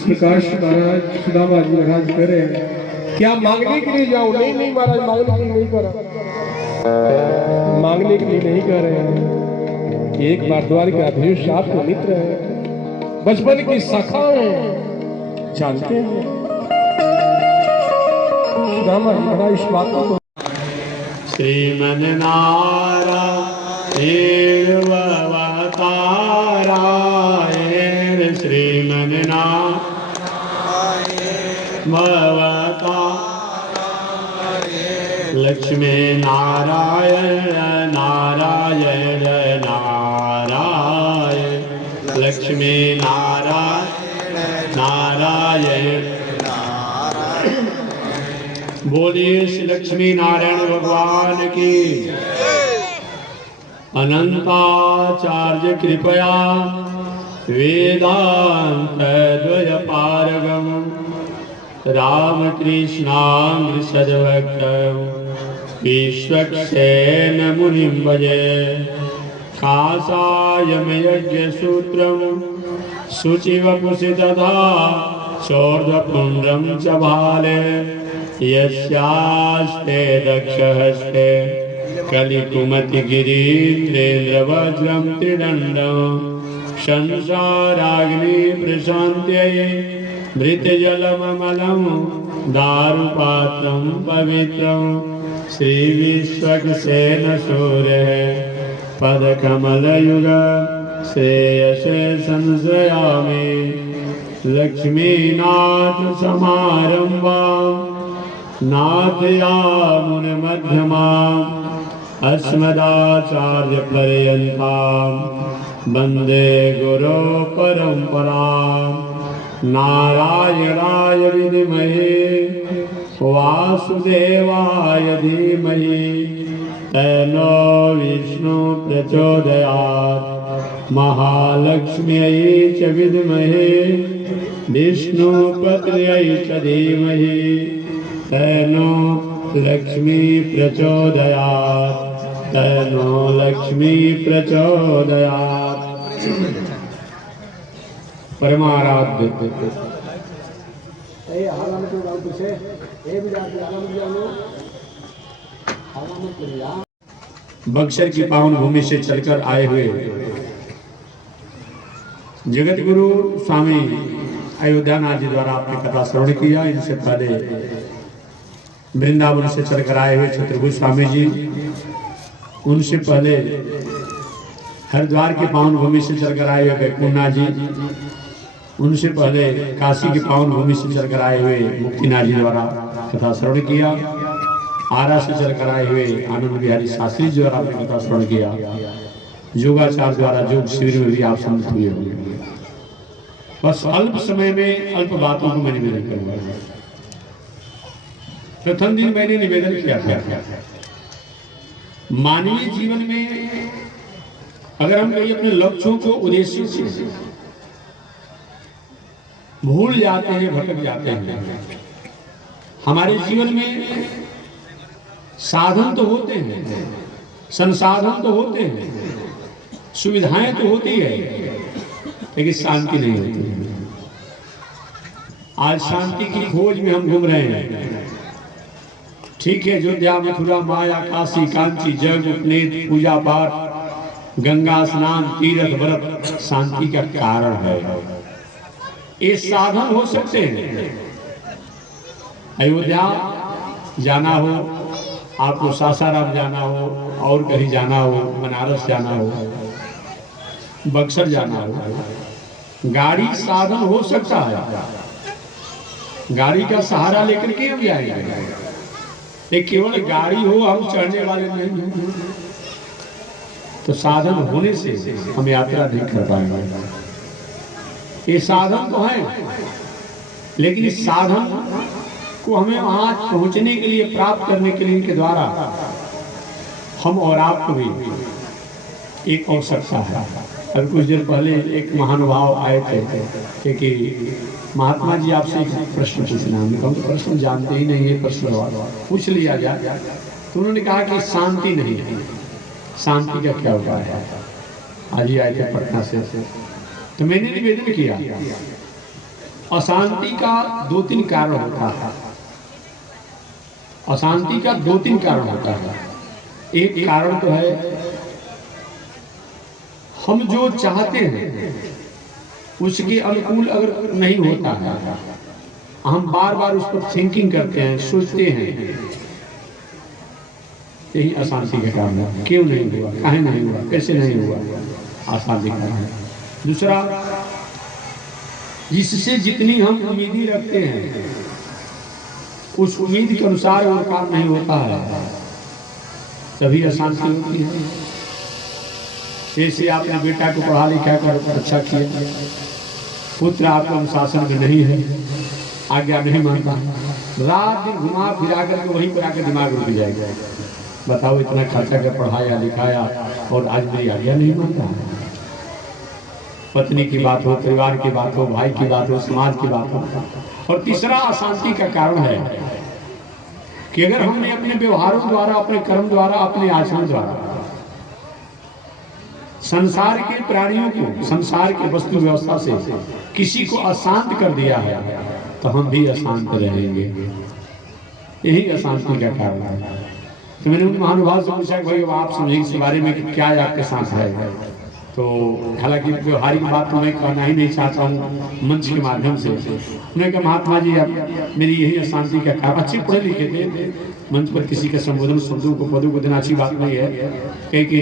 इस प्रकार से महाराज सुदामा जी महाराज कह रहे हैं क्या मांगने के लिए जाओ? नहीं नहीं महाराज, मांगने के लिए नहीं कर रहा, मांगने के लिए नहीं कह रहे हैं। एक बार द्वारिकाधीश आपके मित्र है, बचपन की सखा है, जानते हैं सुदामा जी महाराज इस बात को। श्रीमन नारायण अवतारायण, श्रीमन नारायण लक्ष्मी नारायण नारायण नारायण, लक्ष्मी नारायण नारायण। बोलिए श्री लक्ष्मी नारायण भगवान की। अनंताचार्य कृपया वेदांत द्वय पारगम रामकृष्णांग्र सद्भक्त विश्वक्सेन मुनिं भजे। कासायम यज्ञ सूत्रम शुचिवपुषि तथा चोर्ध्वपुण्ड्रं च भाले, यस्यास्ते दक्षहस्ते कलिकुमति गिरीन्द्रेन्द्रवज्रं त्रिदण्डं, संसाराग्नि प्रशान्त्यै मृतजलममलं दारुपात्रं पवित्रं। श्रीविश्वक्सेन सूर्यः पदकमलयुग श्रेयसे संश्रयामि। लक्ष्मीनाथ समारम्भां नाथयामुनमध्यमाम् अस्मदाचार्यपर्यन्तां वन्दे गुरो परम्पराम्। नारायणाय विद्महे वासुदेवाय धीमहि तन्नो विष्णु प्रचोदयात्। महालक्ष्म्यै च विद्महे विष्णुपत्न्यै च धीमहि तन्नो लक्ष्मी प्रचोदयात्, तन्नो लक्ष्मी प्रचोदयात्। परमाराध्य बक्सर की पावन भूमि से चलकर आए हुए जगत गुरु स्वामी अयोध्यानाथ जी द्वारा आपने कथा श्रवण किया। इनसे पहले वृंदावन से चलकर आए हुए छत्रभुज स्वामी जी, उनसे पहले हरिद्वार की पावन भूमि से चलकर आए हुए वैकुंठनाथ जी, उनसे पहले काशी की पावन भूमि से चलकर आए हुए मुक्तिनाथ जी द्वारा कथा श्रवण किया। आरा से चलकर आए हुए आनंद बिहारी शास्त्री जी द्वारा आपने कथा श्रवण किया। योगाचार्य द्वारा योग शिविर में भी आप सम्मिलित हुए होंगे। बस अल्प समय में अल्प बातों को मैं निवेदन करूंगा। प्रथम दिन मैंने निवेदन किया था, मानवीय जीवन में अगर हम कहीं अपने लक्ष्यों को उद्देश्यों से भूल जाते हैं, भटक जाते हैं। हमारे जीवन में साधन तो होते हैं, संसाधन तो होते हैं, सुविधाएं तो होती है, लेकिन शांति नहीं होती। आज शांति की खोज में हम घूम रहे हैं। ठीक है, अयोध्या, मथुरा, माया, काशी, कांची, जग, उपनेत, पूजा पाठ, गंगा स्नान, तीर्थ व्रत शांति का कारण है। ये साधन हो सकते हैं। अयोध्या जाना हो, आपको सासाराम जाना हो, और कहीं जाना हो, बनारस जाना हो, बक्सर जाना हो, गाड़ी साधन हो सकता है। गाड़ी का सहारा लेकर के हम जाएंगे, लेकिन केवल गाड़ी हो, हम चढ़ने वाले नहीं, तो साधन होने से हम यात्रा नहीं कर पाएंगे। ये साधन तो है, लेकिन इस साधन को हमें वहां पहुंचने के लिए, प्राप्त करने के लिए, इनके द्वारा हम और आपको भी एक आवश्यकता है। अभी कुछ देर पहले एक महानुभाव आए थे कि महात्मा जी आपसे एक प्रश्न पूछना। हमने कहा तो प्रश्न जानते ही नहीं है, प्रश्न पूछ लिया जाए। तो उन्होंने कहा कि शांति नहीं है, शांति का क्या उपाय है। आज ही आए थे पटना से, तो मैंने निवेदन किया अशांति का 2-3 कारण होता है। अशांति का 2-3 कारण होता है। एक कारण तो है हम जो चाहते हैं उसके अनुकूल अगर नहीं होता है, हम बार बार उस पर थिंकिंग करते हैं, सोचते हैं, यही अशांति का कारण है। क्यों नहीं हुआ, काहे नहीं हुआ, कैसे नहीं हुआ, अशांति का कारण है। दूसरा, जिससे जितनी हम उम्मीदें रखते हैं उस उम्मीद के अनुसार वो काम नहीं होता है, तभी अशांति होती है। जैसे आपने बेटा को पढ़ा लिखा कर अच्छा किया, पुत्र आपके अनुशासन में नहीं है, आज्ञा नहीं मानता, रात दिन घुमा फिरा करके वहीं पर आकर दिमाग रुक जाएगा। बताओ, इतना खर्चा कर पढ़ाया लिखाया और आज मेरी आज्ञा नहीं मानता है। पत्नी की बात हो, परिवार की बात हो, भाई की बात हो, समाज की बात हो। और तीसरा अशांति का कारण है कि अगर हमने अपने व्यवहारों द्वारा, अपने कर्म द्वारा, अपने आचरण द्वारा संसार के प्राणियों को, संसार के वस्तु व्यवस्था से किसी को अशांत कर दिया है, तो हम भी अशांत रहेंगे। यही अशांति का कारण है। तो मैंने उन महानुभाव से पूछा, भाई आप समझिए इस बारे में कि क्या आपके साथ है। तो हालांकि व्यवहारिक बात तो मैं कहना ही नहीं चाहता हूँ मंच के माध्यम से। उन्होंने कहा, महात्मा जी अब मेरी यही अशांति का कारण, अच्छे पढ़े लिखे थे, मंच पर किसी के संबोधन शब्दों को पदों को देना अच्छी बात नहीं है, क्योंकि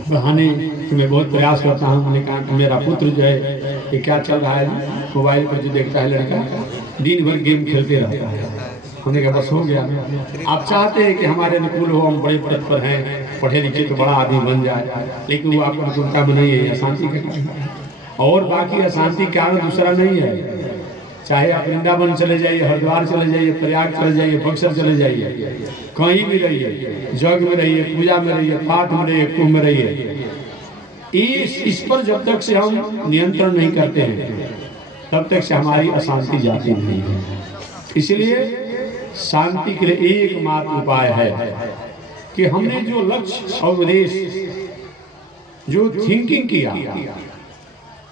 पढ़ाने में बहुत प्रयास करता हूँ। मैंने कहा मेरा पुत्र जो है ये क्या चल रहा है, मोबाइल पर जो देखता है लड़का, दिन भर गेम खेलते रहता है। हमने कहा बस हो गया, आप चाहते हैं कि हमारे अनुकूल हो, हम बड़े पद पर हैं, पढ़े लिखे तो बड़ा आदमी बन जाए, लेकिन वो आपको अनुकूलता में नहीं है, अशांति का। और बाकी अशांति कारण दूसरा नहीं है। चाहे आप वृंदावन चले जाइए, हरिद्वार चले जाइए, प्रयाग चले जाइए, बक्सर चले जाइए, कहीं भी रहिए, जग में रहिए, पूजा में रहिए, पाठ में रहिए, कुंभ में रहिए, इस पर जब तक से हम नियंत्रण नहीं करते हैं तब तक से हमारी अशांति जाती नहीं है। इसलिए शांति के लिए एकमात्र उपाय है कि हमने जो लक्ष्य और उद्देश्य, जो थिंकिंग किया,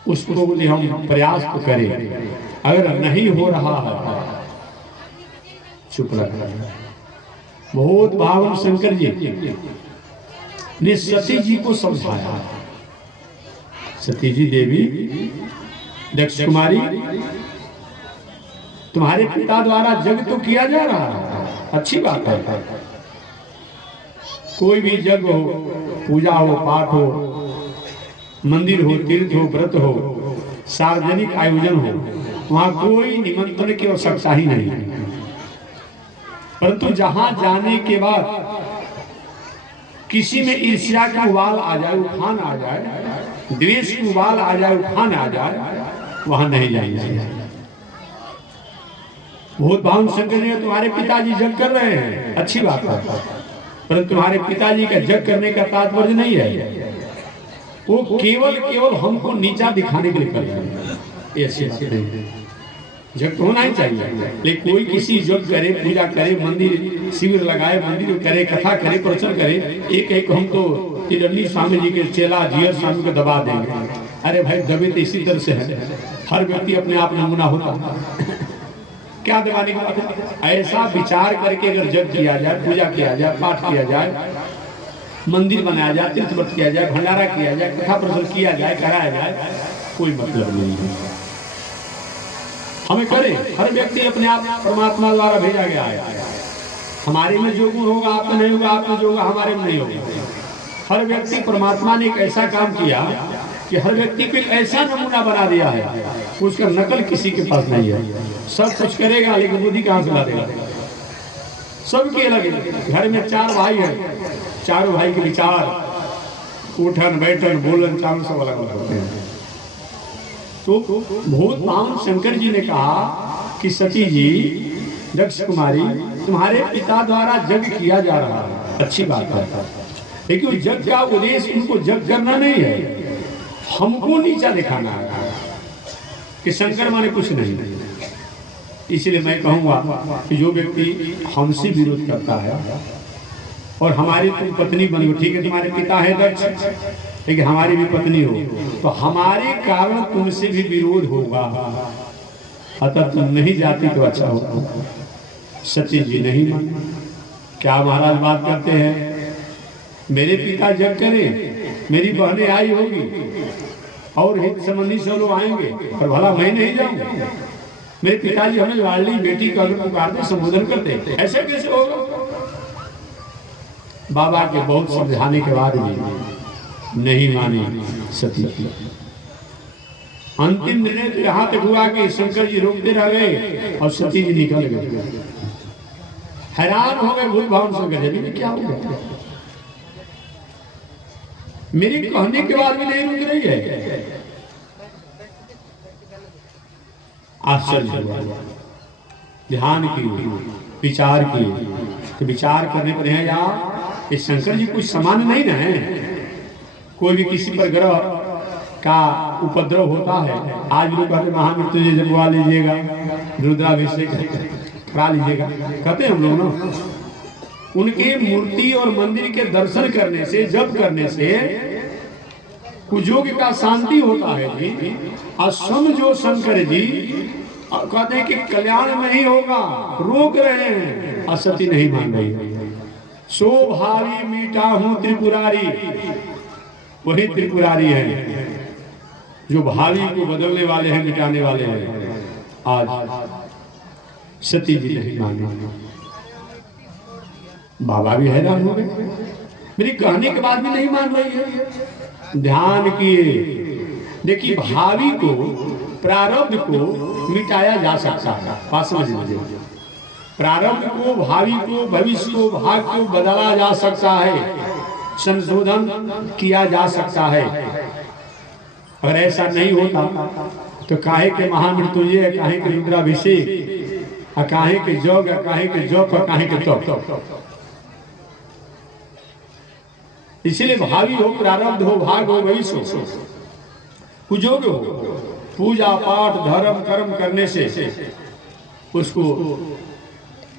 उसको हम प्रयास तो करें। अगर नहीं हो रहा है, चुप रखना। बहुत भावन शंकर जी ने सती जी को समझाया। सती जी देवी दक्ष कुमारी, तुम्हारे पिता द्वारा यज्ञ तो किया जा रहा है, अच्छी बात है। कोई भी यज्ञ हो, पूजा हो, पाठ हो, मंदिर हो, तीर्थ हो, व्रत हो, सार्वजनिक आयोजन हो, वहां कोई निमंत्रण की आवश्यकता ही नहीं। परंतु जहां जाने के बाद किसी में ईर्ष्या का उबाल आ जाए, उफान आ जाए, द्वेष की उबाल आ जाए, उफान आ जाए, वहां नहीं जाएंगे। बहुत भावन शंकर जी, तुम्हारे पिताजी यज्ञ कर रहे हैं, अच्छी बात है, परंतु तुम्हारे पिताजी का यज्ञ करने का तात्पर्य नहीं है, वो केवल हमको नीचा दिखाने के लिए कर रहे हैं। ऐसी बात नहीं, यज्ञ होना ही चाहिए। लेकिन कोई किसी यज्ञ करे, पूजा करे, मंदिर शिविर लगाए, मंदिर करे, कथा करे, प्रवचन करे, एक हम तो तिरन्नी स्वामी जी के चेला जियर स्वामी को दबा देंगे। अरे भाई, दबे तो इसी तरह से है, हर व्यक्ति अपने आप नमूना होता क्या दबाने की बात है। ऐसा विचार करके अगर जप किया जाए, पूजा किया जाए, पाठ किया जाए, मंदिर बनाया जाए, तीर्थ व्रत किया जाए, भंडारा किया जाए, कथा प्रवचन किया जाए, कराया जाए, कोई मतलब नहीं है। हमें करे, हर व्यक्ति अपने आप परमात्मा द्वारा भेजा गया है। हमारे में जो गुण होगा आप में नहीं होगा, आप में जो होगा हमारे में नहीं होगा। हर व्यक्ति, परमात्मा ने एक ऐसा काम किया कि हर व्यक्ति को ऐसा नमूना बना दिया है, उसका नकल किसी के पास नहीं है। सब कुछ करेगा लेकिन बुद्धि कहाँ से ला देगा। सबकी अलग। घर में 4 भाई हैं, चारों भाई के विचार, उठन बैठन बोलन चालन सब अलग अलग होते हैं। तो बहुत भावन शंकर जी ने कहा कि सती जी, दक्ष कुमारी, तुम्हारे पिता द्वारा यज्ञ किया जा रहा है, अच्छी बात है, लेकिन यज्ञ का उद्देश्य उनको यज्ञ करना नहीं है, हमको नीचा दिखाना है कि शंकर माने कुछ नहीं। इसलिए मैं कहूँगा कि जो व्यक्ति हमसे विरोध करता है और हमारी तुम पत्नी बनी हो, ठीक है, तुम्हारे पिता है दक्ष, लेकिन हमारी भी पत्नी हो, तो हमारे कारण तुमसे भी विरोध होगा। अतः तुम नहीं जाती तो अच्छा होता। सती जी नहीं मानी। क्या महाराज बात करते हैं, मेरे पिता जग करे, मेरी बहनें आई होगी और हित संबंधी सब लोग आएंगे, पर भला मैं नहीं जाऊंगा? मेरे पिताजी हमें लाडली बेटी को अगर पुकारते संबोधन करते, ऐसे कैसे होगा? बाबा के बहुत समझाने के बाद भी नहीं मानी सती। अंतिम निर्णय तो यहाँ तक हुआ कि शंकर जी रोकते रह गए और सती जी निकल गए। हैरान हो गए भूल भाव शंकर जी, क्या हो गया? मेरे कहने के बाद भी नहीं रुक रही है। आश्चर्य हुआ, ध्यान की, विचार की, तो विचार करने पर है यार ये शंकर जी कुछ समान नहीं ना है। कोई भी किसी पर ग्रह का उपद्रव होता है, आज लोग कहते महामृत्युंजय जपवा लीजिएगा, रुद्राभिषेक करा लीजिएगा, कहते हैं हम लोग ना। उनके मूर्ति और मंदिर के दर्शन करने से, जप करने से कुयोग का शांति होता है जी। और समझो शंकर जी कहते हैं कि कल्याण नहीं होगा, रोक रहे हैं, और सती नहीं मान रही। सो भावी मीठा हूं त्रिपुरारी, वही त्रिपुरारी है जो भावी को बदलने वाले हैं, मिटाने वाले हैं। आज सती जी नहीं मानी। बाबा भी हैरान हो गए, मेरी कहने के बाद भी नहीं मान रही है। ध्यान किए, देखिए भावी को, प्रारब्ध को मिटाया जा सकता है। बात समझ लीजिए, प्रारब्ध को, भावी को, भविष्य को, भाग को बदला जा सकता है, संशोधन किया जा सकता है। अगर ऐसा नहीं होता तो काहे के महामृत्युंजय, काहे के रुद्राभिषेक, काहे के जोग, काहे के जप, काहे के तप। इसलिए भावी हो, प्रारब्ध हो, भाग हो, भविष्य हो, कुयोग हो, पूजा पाठ धर्म कर्म करने से उसको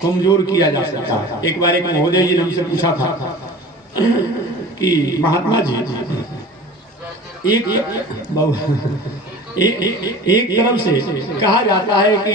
कमजोर किया जा सकता है। एक बार एक महोदय जी ने हमसे पूछा था कि महात्मा जी एक तरफ से कहा जाता है कि